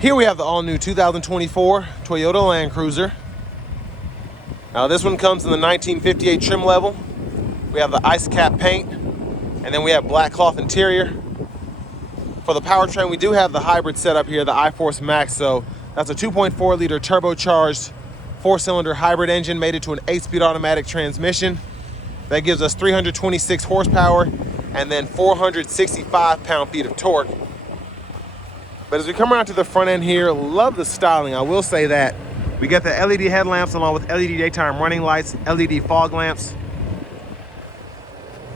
Here we have the all-new 2024 Toyota Land Cruiser. Now this one comes in the 1958 trim level. We have the ice cap paint, and then we have black cloth interior. For the powertrain, we do have the hybrid setup here, the iForce Max. So that's a 2.4 liter turbocharged 4-cylinder hybrid engine made into an 8-speed automatic transmission. That gives us 326 horsepower and then 465 pound-feet of torque. But as we come around to the front end here, love the styling. I will say that. We get the LED headlamps along with LED daytime running lights, LED fog lamps.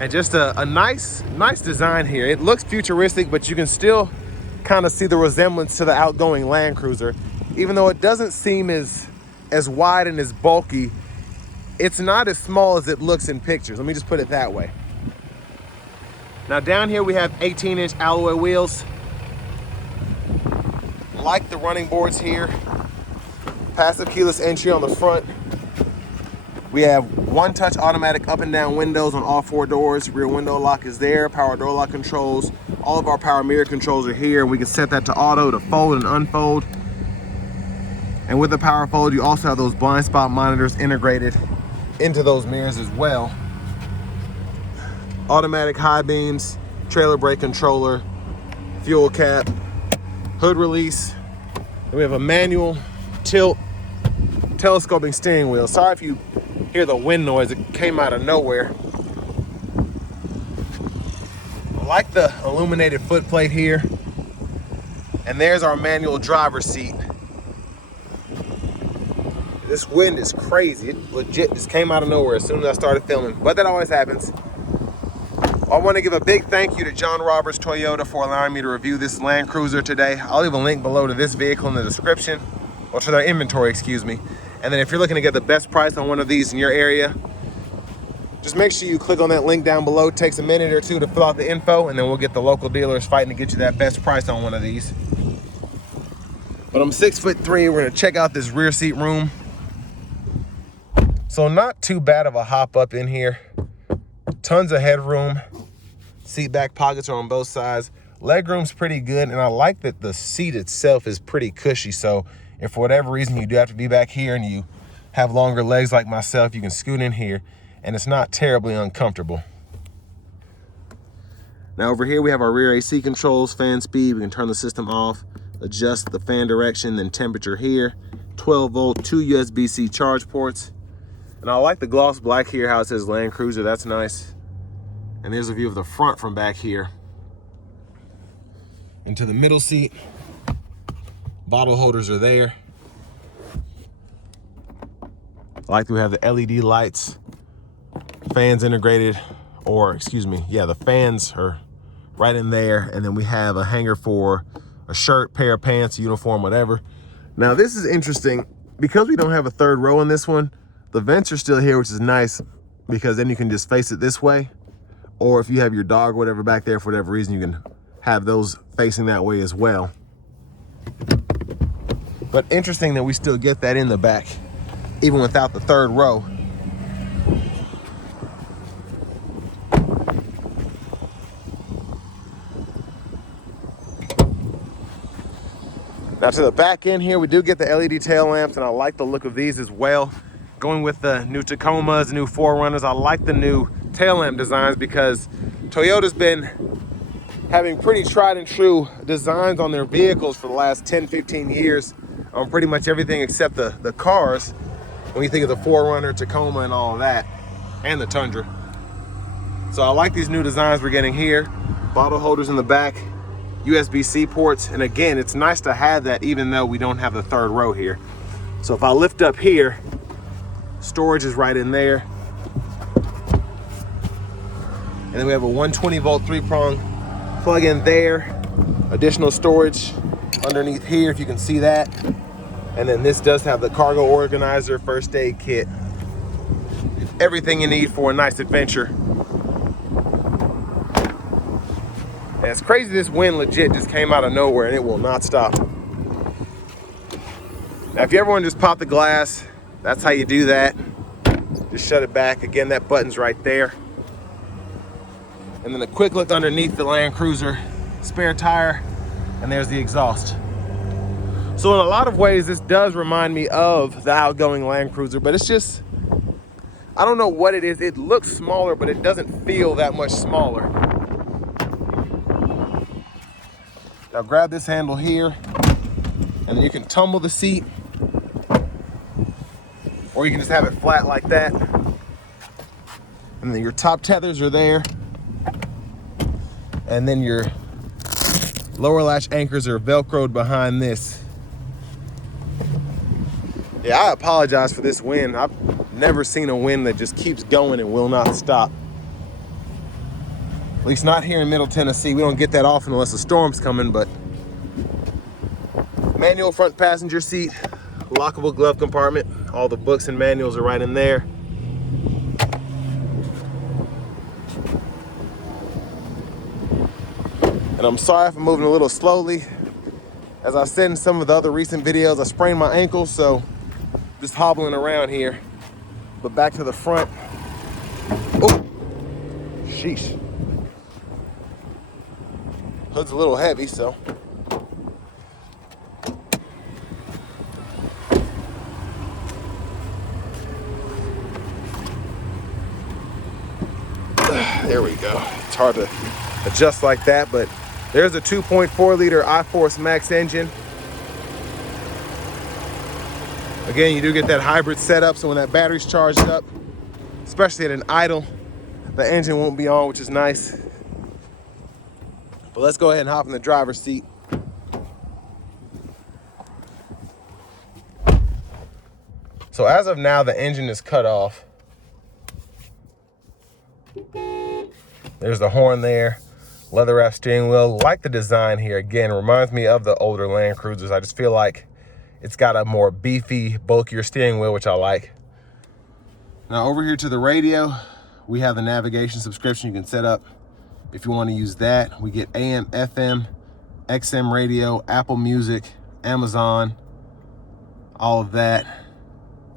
And just a nice design here. It looks futuristic, but you can still kind of see the resemblance to the outgoing Land Cruiser. Even though it doesn't seem as wide and as bulky, it's not as small as it looks in pictures. Let me just put it that way. Now down here we have 18-inch alloy wheels. Like the running boards here. Passive keyless entry on the front. We have one-touch automatic up and down windows on all 4 doors. Rear window lock is there. Power door lock controls. All of our power mirror controls are here. We can set that to auto to fold and unfold. And with the power fold, you also have those blind spot monitors integrated into those mirrors as well. Automatic high beams, trailer brake controller, fuel cap, hood release. And we have a manual tilt telescoping steering wheel. Sorry if you hear the wind noise, it came out of nowhere. I like the illuminated footplate here. And there's our manual driver's seat. This wind is crazy. It legit just came out of nowhere as soon as I started filming, but that always happens. I want to give a big thank you to John Roberts Toyota for allowing me to review this Land Cruiser today. I'll leave a link below to this vehicle in the description, or to their inventory, excuse me. And then if you're looking to get the best price on one of these in your area, just make sure you click on that link down below. It takes a minute or two to fill out the info, and then we'll get the local dealers fighting to get you that best price on one of these. But I'm 6'3". We're gonna check out this rear seat room. So not too bad of a hop up in here. Tons of headroom. Seat back pockets are on both sides. Leg room's pretty good, and I like that the seat itself is pretty cushy. So if for whatever reason you do have to be back here and you have longer legs like myself, you can scoot in here and it's not terribly uncomfortable. Now over here we have our rear AC controls, fan speed. We can turn the system off, adjust the fan direction, then temperature here. 12 volt, 2 USB-C charge ports. And I like the gloss black here, how it says Land Cruiser, that's nice. And there's a view of the front from back here. Into the middle seat. Bottle holders are there. I like that we have the LED lights, fans integrated, or excuse me, yeah, the fans are right in there. And then we have a hanger for a shirt, pair of pants, uniform, whatever. Now this is interesting. Because we don't have a third row in this one, the vents are still here, which is nice because then you can just face it this way. Or if you have your dog or whatever back there for whatever reason, you can have those facing that way as well. But interesting that we still get that in the back, even without the third row. Now to the back end here, we do get the LED tail lamps, and I like the look of these as well. Going with the new Tacomas, the new 4Runners, I like the new tail lamp designs because Toyota's been having pretty tried and true designs on their vehicles for the last 10, 15 years on pretty much everything except the cars. When you think of the 4Runner, Tacoma, and all of that, and the Tundra. So I like these new designs we're getting here. Bottle holders in the back, USB-C ports, and again, it's nice to have that even though we don't have the third row here. So if I lift up here, storage is right in there. And then we have a 120 volt 3-prong plug in there. Additional storage underneath here, if you can see that. And then this does have the cargo organizer, first aid kit. Everything you need for a nice adventure. And it's crazy, this wind legit just came out of nowhere and it will not stop. Now if you ever want to just pop the glass, that's how you do that. Just shut it back. Again, that button's right there. And then a quick look underneath the Land Cruiser, spare tire, and there's the exhaust. So in a lot of ways, this does remind me of the outgoing Land Cruiser, but it's just, I don't know what it is. It looks smaller, but it doesn't feel that much smaller. Now grab this handle here, and then you can tumble the seat, or you can just have it flat like that. And then your top tethers are there. And then your lower latch anchors are Velcroed behind this. Yeah, I apologize for this wind. I've never seen a wind that just keeps going and will not stop. At least not here in Middle Tennessee. We don't get that often unless a storm's coming, but manual front passenger seat, lockable glove compartment. All the books and manuals are right in there. And I'm sorry if I'm moving a little slowly. As I said in some of the other recent videos, I sprained my ankle, so just hobbling around here. But back to the front. Oh, sheesh. Hood's a little heavy, so. There we go. It's hard to adjust like that, but there's a 2.4 liter iForce Max engine. Again, you do get that hybrid setup, so when that battery's charged up, especially at an idle, the engine won't be on, which is nice. But let's go ahead and hop in the driver's seat. So as of now, the engine is cut off. There's the horn there, leather wrap steering wheel. Like the design here, again, reminds me of the older Land Cruisers. I just feel like it's got a more beefy, bulkier steering wheel, which I like. Now over here to the radio, we have the navigation subscription you can set up if you want to use that. We get AM, FM, XM radio, Apple Music, Amazon, all of that.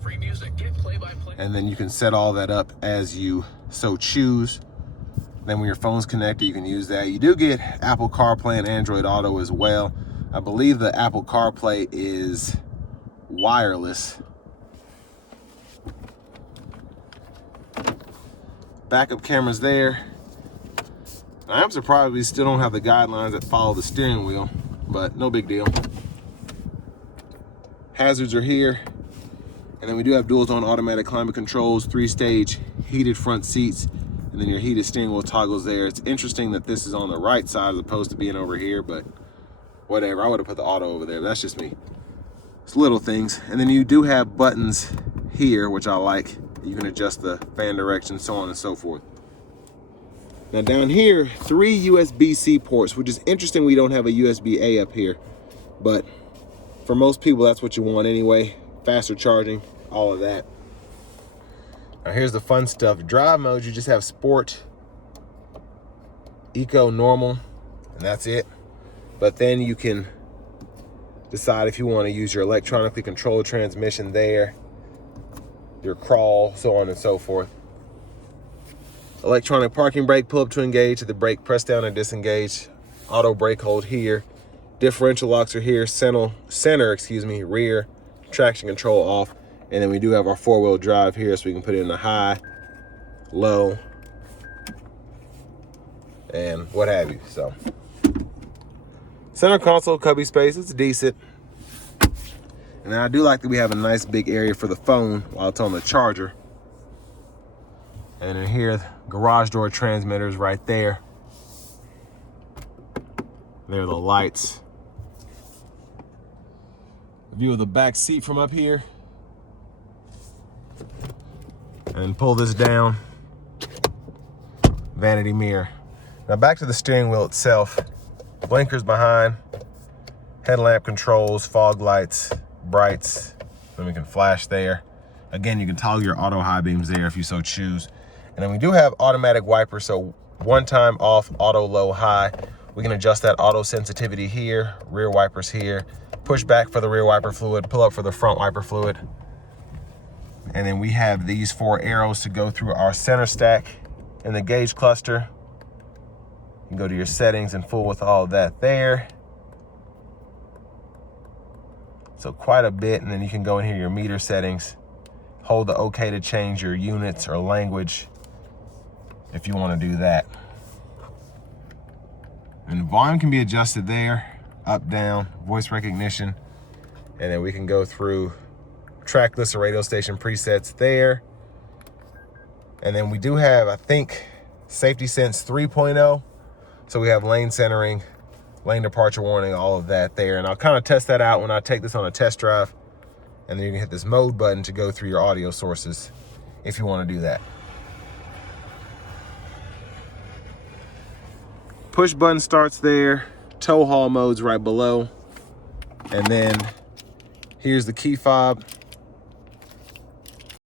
Free music, get play-by-play. And then you can set all that up as you so choose. Then when your phone's connected, you can use that. You do get Apple CarPlay and Android Auto as well. I believe the Apple CarPlay is wireless. Backup cameras there. I'm surprised we still don't have the guidelines that follow the steering wheel, but no big deal. Hazards are here. And then we do have dual zone automatic climate controls, 3-stage heated front seats, and then your heated steering wheel toggles there. It's interesting that this is on the right side as opposed to being over here, but whatever. I would have put the auto over there, but that's just me. It's little things. And then you do have buttons here, which I like. You can adjust the fan direction, so on and so forth. Now down here, 3 USB-C ports, which is interesting. We don't have a USB-A up here, but for most people, that's what you want anyway. Faster charging, all of that. Now here's the fun stuff. Drive mode, you just have sport, eco, normal, and that's it. But then you can decide if you want to use your electronically controlled transmission there, your crawl, so on and so forth. Electronic parking brake, pull up to engage, the brake, press down and disengage. Auto brake hold here. Differential locks are here, center, rear, traction control off. And then we do have our 4-wheel drive here, so we can put it in the high, low, and what have you. So center console cubby space, it's decent. And then I do like that we have a nice big area for the phone while it's on the charger. And then here, garage door transmitters right there. There are the lights. View of the back seat from up here. And pull this down. Vanity mirror. Now back to the steering wheel itself. Blinkers behind. Headlamp controls, fog lights, brights. Then we can flash there. Again, you can toggle your auto high beams there if you so choose. And then we do have automatic wipers, so one time off, auto low high. We can adjust that auto sensitivity here, rear wipers here, push back for the rear wiper fluid, pull up for the front wiper fluid. And then we have these 4 arrows to go through our center stack and the gauge cluster. You can go to your settings and fool with all of that there. So quite a bit. And then you can go in here, your meter settings, hold the OK to change your units or language if you want to do that. And volume can be adjusted there, up, down, voice recognition. And then we can go through track list or radio station presets there. And then we do have, I think, Safety Sense 3.0. So we have lane centering, lane departure warning, all of that there. And I'll kind of test that out when I take this on a test drive. And then you can hit this mode button to go through your audio sources if you want to do that. Push button starts there. Tow haul mode's right below. And then here's the key fob.